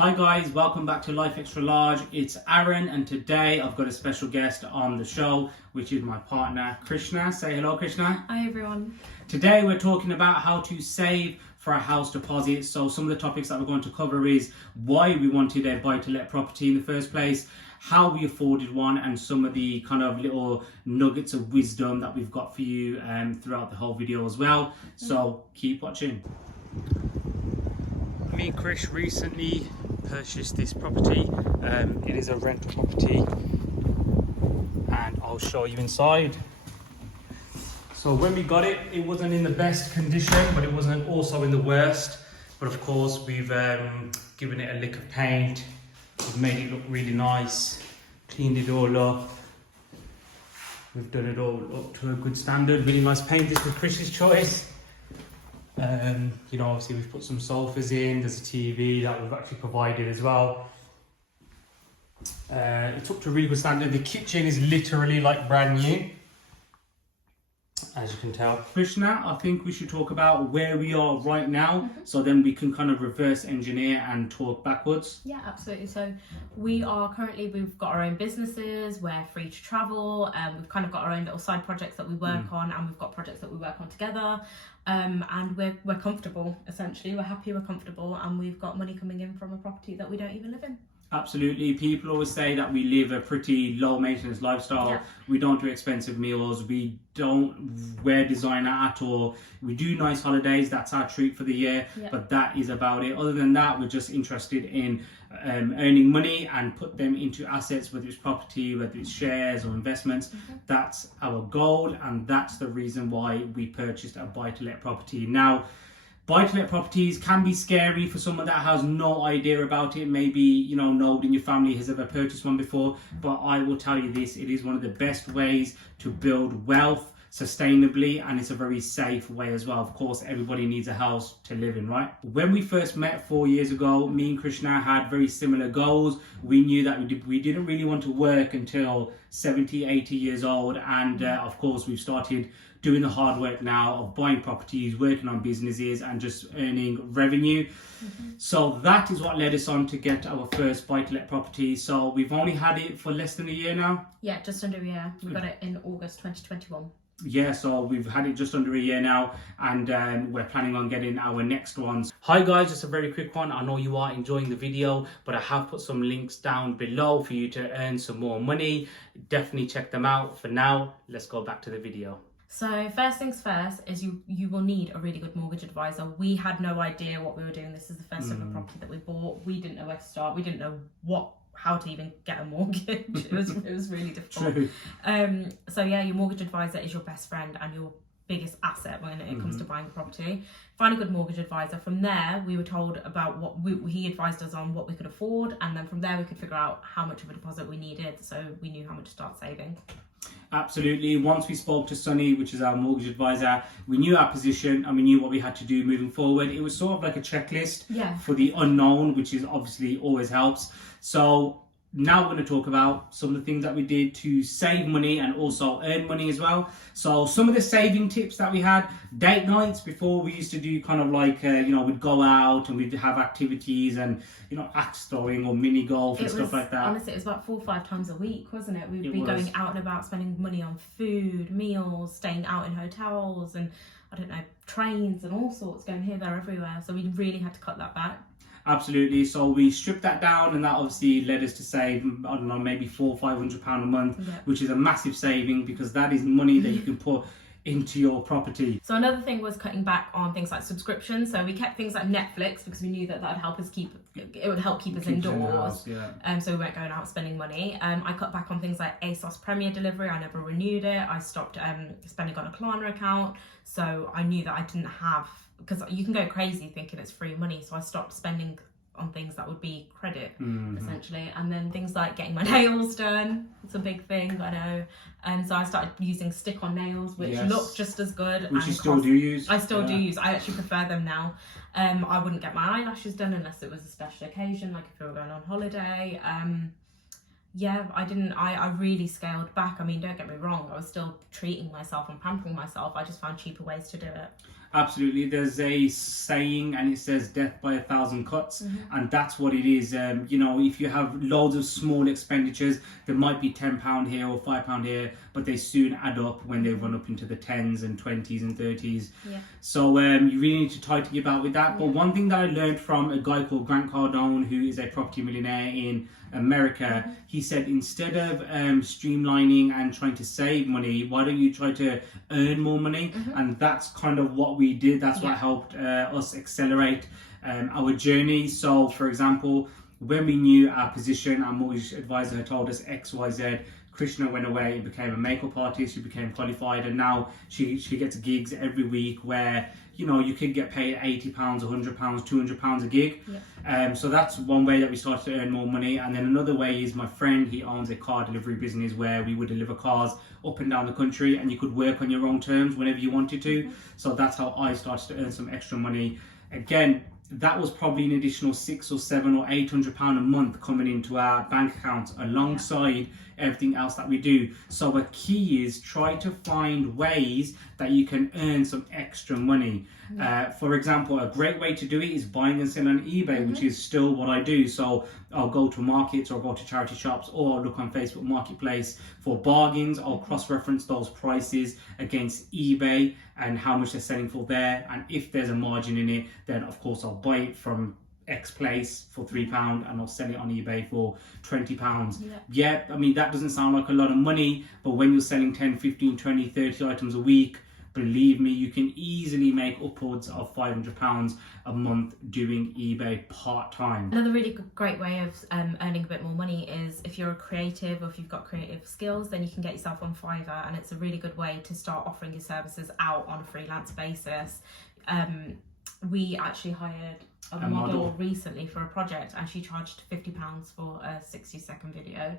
Hi guys, welcome back to Life Extra Large. It's Aaron and today I've got a special guest on the show, which is my partner Krishna. Say hello, Krishna. Hi everyone. Today we're talking about how to save for a house deposit. So some of the topics that we're going to cover is why we wanted a buy-to-let property in the first place, how we afforded one, and some of the kind of little nuggets of wisdom that we've got for you throughout the whole video as well. So keep watching. Me and Krish recently purchased this property. It is a rental property and I'll show you inside. So when we got it, it wasn't in the best condition, but it wasn't also in the worst. But of course we've given it a lick of paint, we've made it look really nice, cleaned it all up, we've done it all up to a good standard. Really nice paint. This was Krish's choice. You know, obviously we've put some sofas in, there's a TV that we've actually provided as well. It's up to a really good standard. The kitchen is literally like brand new, as you can tell. Krishna, I think we should talk about where we are right now, so then we can kind of reverse engineer and talk backwards. Yeah, absolutely. So we've got our own businesses, we're free to travel, we've kind of got our own little side projects that we work on, and we've got projects that we work on together, and we're comfortable, essentially. We're happy, we're comfortable, and we've got money coming in from a property that we don't even live in. Absolutely. People always say that we live a pretty low maintenance lifestyle. Yeah. We don't do expensive meals. We don't wear designer at all. We do nice holidays. That's our treat for the year. Yeah. But that is about it. Other than that, we're just interested in earning money and put them into assets, whether it's property, whether it's shares or investments. That's our goal. And that's the reason why we purchased a buy-to-let property. Now, buy-to-let properties can be scary for someone that has no idea about it. Maybe, you know, nobody in your family has ever purchased one before. But I will tell you this, it is one of the best ways to build wealth sustainably, and it's a very safe way as well. Of course, everybody needs a house to live in, right? When we first met 4 years ago, me and Krishna had very similar goals. We knew that we didn't really want to work until 70, 80 years old. And of course, we've started doing the hard work now of buying properties, working on businesses and just earning revenue. So that is what led us on to get our first buy-to-let property. So we've only had it for less than a year now. Yeah, just under a year. We got it in August 2021. Yeah, so we've had it just under a year now, and we're planning on getting our next ones. Hi guys, just a very quick one. I know you are enjoying the video, but I have put some links down below for you to earn some more money. Definitely check them out. For now, let's go back to the video. So first things first is you will need a really good mortgage advisor. We had no idea what we were doing. This is the first ever property that we bought. We didn't know where to start. We didn't know how to even get a mortgage. It was really difficult. True. So yeah, your mortgage advisor is your best friend and your biggest asset when it comes to buying a property. Find a good mortgage advisor. From there, we were told about what he advised us on what we could afford, and then from there we could figure out how much of a deposit we needed, so we knew how much to start saving. Absolutely. Once we spoke to Sunny, which is our mortgage advisor, we knew our position and we knew what we had to do moving forward. It was sort of like a checklist for the unknown, which is obviously always helps. So now we're going to talk about some of the things that we did to save money and also earn money as well. So some of the saving tips that we had: date nights. Before, we used to do kind of like, you know, we'd go out and we'd have activities and, you know, axe throwing or mini golf and stuff like that. Honestly, it was about 4 or 5 times a week, wasn't it? We'd be going out and about, spending money on food, meals, staying out in hotels and, I don't know, trains and all sorts, going here, there, everywhere. So we really had to cut that back. Absolutely. So we stripped that down, and that obviously led us to save, I don't know, maybe £400 or £500 a month, which is a massive saving because that is money that you can put into your property. So another thing was cutting back on things like subscriptions. So we kept things like Netflix because we knew that would help us keep us indoors. So we weren't going out spending money. I cut back on things like ASOS Premier delivery. I never renewed it. I stopped spending on a Klarna account. So I knew that I didn't have, because you can go crazy thinking it's free money. So I stopped spending on things that would be credit, essentially. And then things like getting my nails done. It's a big thing, I know. And so I started using stick-on nails, which look just as good. Which you still do use? I still do use. I actually prefer them now. I wouldn't get my eyelashes done unless it was a special occasion, like if we were going on holiday. I really scaled back. I mean, don't get me wrong, I was still treating myself and pampering myself. I just found cheaper ways to do it. Absolutely. There's a saying and it says death by 1,000 cuts, and that's what it is. If you have loads of small expenditures, there might be £10 here or £5 here, but they soon add up when they run up into the 10s and 20s and 30s. Yeah. So you really need to tighten your belt with that. But one thing that I learned from a guy called Grant Cardone, who is a property millionaire in America, he said instead of streamlining and trying to save money, why don't you try to earn more money? And that's kind of what we did. That's what helped us accelerate our journey. So for example, when we knew our position, our mortgage advisor had told us XYZ, Krishna went away and became a makeup artist. She became qualified, and now she gets gigs every week where you could get paid £80, £100, £200 a gig. So that's one way that we started to earn more money. And then another way is my friend, he owns a car delivery business where we would deliver cars up and down the country, and you could work on your own terms whenever you wanted to. So that's how I started to earn some extra money. Again, that was probably an additional £600 or £700 or £800 a month coming into our bank accounts alongside everything else that we do. So a key is try to find ways that you can earn some extra money. For example, a great way to do it is buying and selling on eBay, which is still what I do. So I'll go to markets or go to charity shops, or I'll look on Facebook Marketplace for bargains. I'll cross-reference those prices against eBay and how much they're selling for there. And if there's a margin in it, then of course I'll buy it from X place for £3 and I'll sell it on eBay for £20. Yeah, I mean, that doesn't sound like a lot of money, but when you're selling 10, 15, 20, 30 items a week, believe me, you can easily make upwards of £500 a month doing eBay part-time. Another really great way of earning a bit more money is if you're a creative or if you've got creative skills, then you can get yourself on Fiverr, and it's a really good way to start offering your services out on a freelance basis. We actually hired a model recently for a project, and she charged £50 for a 60-second video.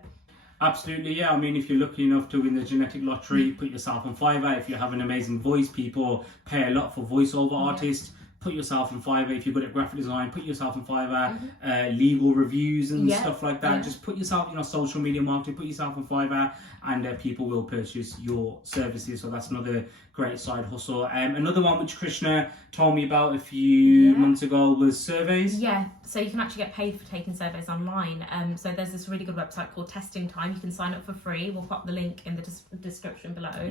Absolutely, yeah. I mean, if you're lucky enough to win the genetic lottery, put yourself on Fiverr. If you have an amazing voice, people pay a lot for voiceover artists. Put yourself on Fiverr. If you're good at graphic design, put yourself on Fiverr. Legal reviews and stuff like that. Just put yourself, social media marketing, put yourself on Fiverr, and people will purchase your services. So that's another great side hustle. Another one which Krishna told me about a few months ago was surveys. Yeah, so you can actually get paid for taking surveys online. So there's this really good website called Testing Time. You can sign up for free. We'll pop the link in the description below.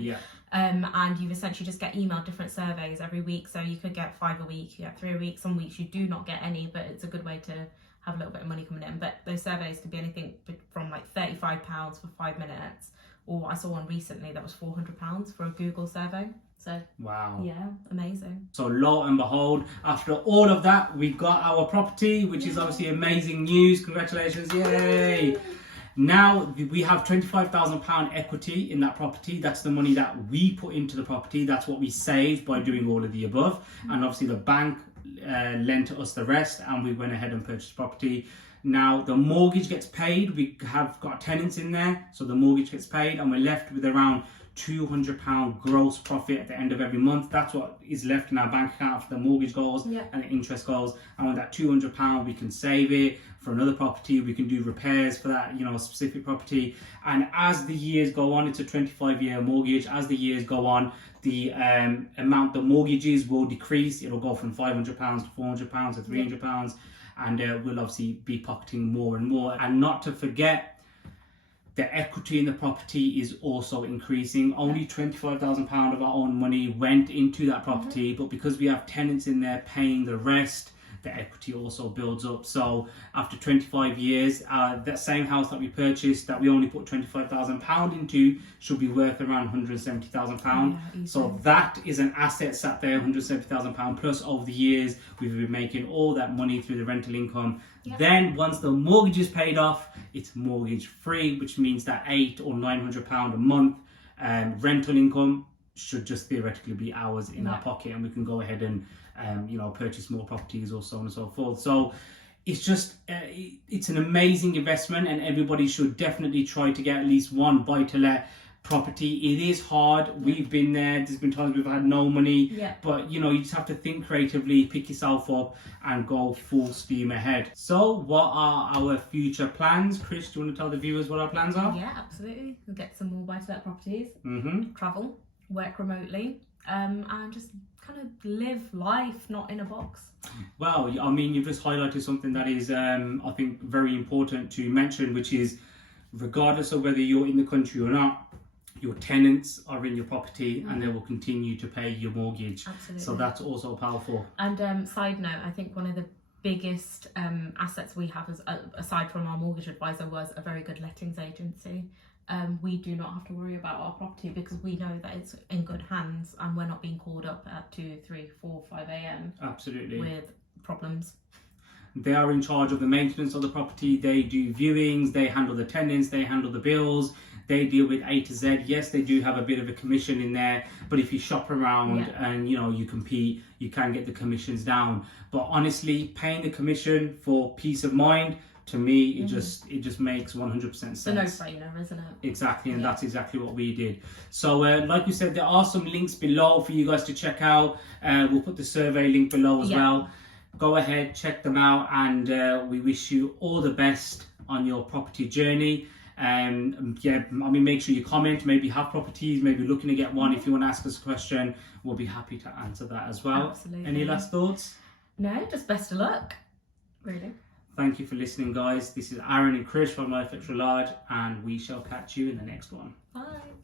And you essentially just get emailed different surveys every week. So you could get 5 a week, you get 3 a week. Some weeks you do not get any, but it's a good way to have a little bit of money coming in. But those surveys could be anything from like £35 for 5 minutes, or I saw one recently that was £400 for a Google survey. So wow, yeah, amazing. So lo and behold, after all of that, we got our property, which is obviously amazing news. Congratulations, yay! Now we have £25,000 equity in that property. That's the money that we put into the property. That's what we saved by doing all of the above. And obviously the bank lent us the rest, and we went ahead and purchased property. Now the mortgage gets paid. We have got tenants in there, so the mortgage gets paid, and we're left with around £200 gross profit at the end of every month. That's what is left in our bank account after the mortgage goes and the interest goes. And with that £200, we can save it for another property. We can do repairs for that, specific property. And as the years go on, it's a 25-year mortgage. As the years go on, the amount the mortgages will decrease. It'll go from £500 to £400 to £300, and we'll obviously be pocketing more and more. And not to forget, the equity in the property is also increasing. Only £25,000 of our own money went into that property, but because we have tenants in there paying the rest, the equity also builds up. So after 25 years, that same house that we purchased that we only put £25,000 into should be worth around £170,000. So that is an asset sat there, £170,000 plus. Over the years, we've been making all that money through the rental income. Then once the mortgage is paid off, it's mortgage free, which means that £800 or £900 a month rental income should just theoretically be ours in our pocket, and we can go ahead and purchase more properties or so on and so forth. So it's just it's an amazing investment, and everybody should definitely try to get at least one BuyToLet property. It is hard. We've been there. There's been times we've had no money, but you just have to think creatively, pick yourself up, and go full steam ahead. So what are our future plans? Chris, do you want to tell the viewers what our plans are? Yeah, absolutely. We'll get some more BuyToLet properties, travel, work remotely, and just kind of live life, not in a box. Well, I mean, you've just highlighted something that is, I think, very important to mention, which is regardless of whether you're in the country or not, your tenants are in your property and they will continue to pay your mortgage. Absolutely. So that's also powerful. And side note, I think one of the biggest assets we have, aside from our mortgage advisor, was a very good lettings agency. We do not have to worry about our property because we know that it's in good hands and we're not being called up at 2, 3, 4, 5 a.m. Absolutely. with problems. They are in charge of the maintenance of the property. They do viewings, they handle the tenants, they handle the bills, they deal with A to Z. Yes, they do have a bit of a commission in there, but if you shop around and you compete, you can get the commissions down. But honestly, paying the commission for peace of mind, to me, it just makes 100% sense. It's a no-brainer, isn't it? Exactly, and that's exactly what we did. So, like we said, there are some links below for you guys to check out. We'll put the survey link below as well. Go ahead, check them out, and we wish you all the best on your property journey. I mean, make sure you comment, maybe have properties, maybe looking to get one. If you want to ask us a question, we'll be happy to answer that as well. Absolutely. Any last thoughts? No, just best of luck, really. Thank you for listening, guys. This is Aaron and Chris from Life Extra Large, and we shall catch you in the next one. Bye.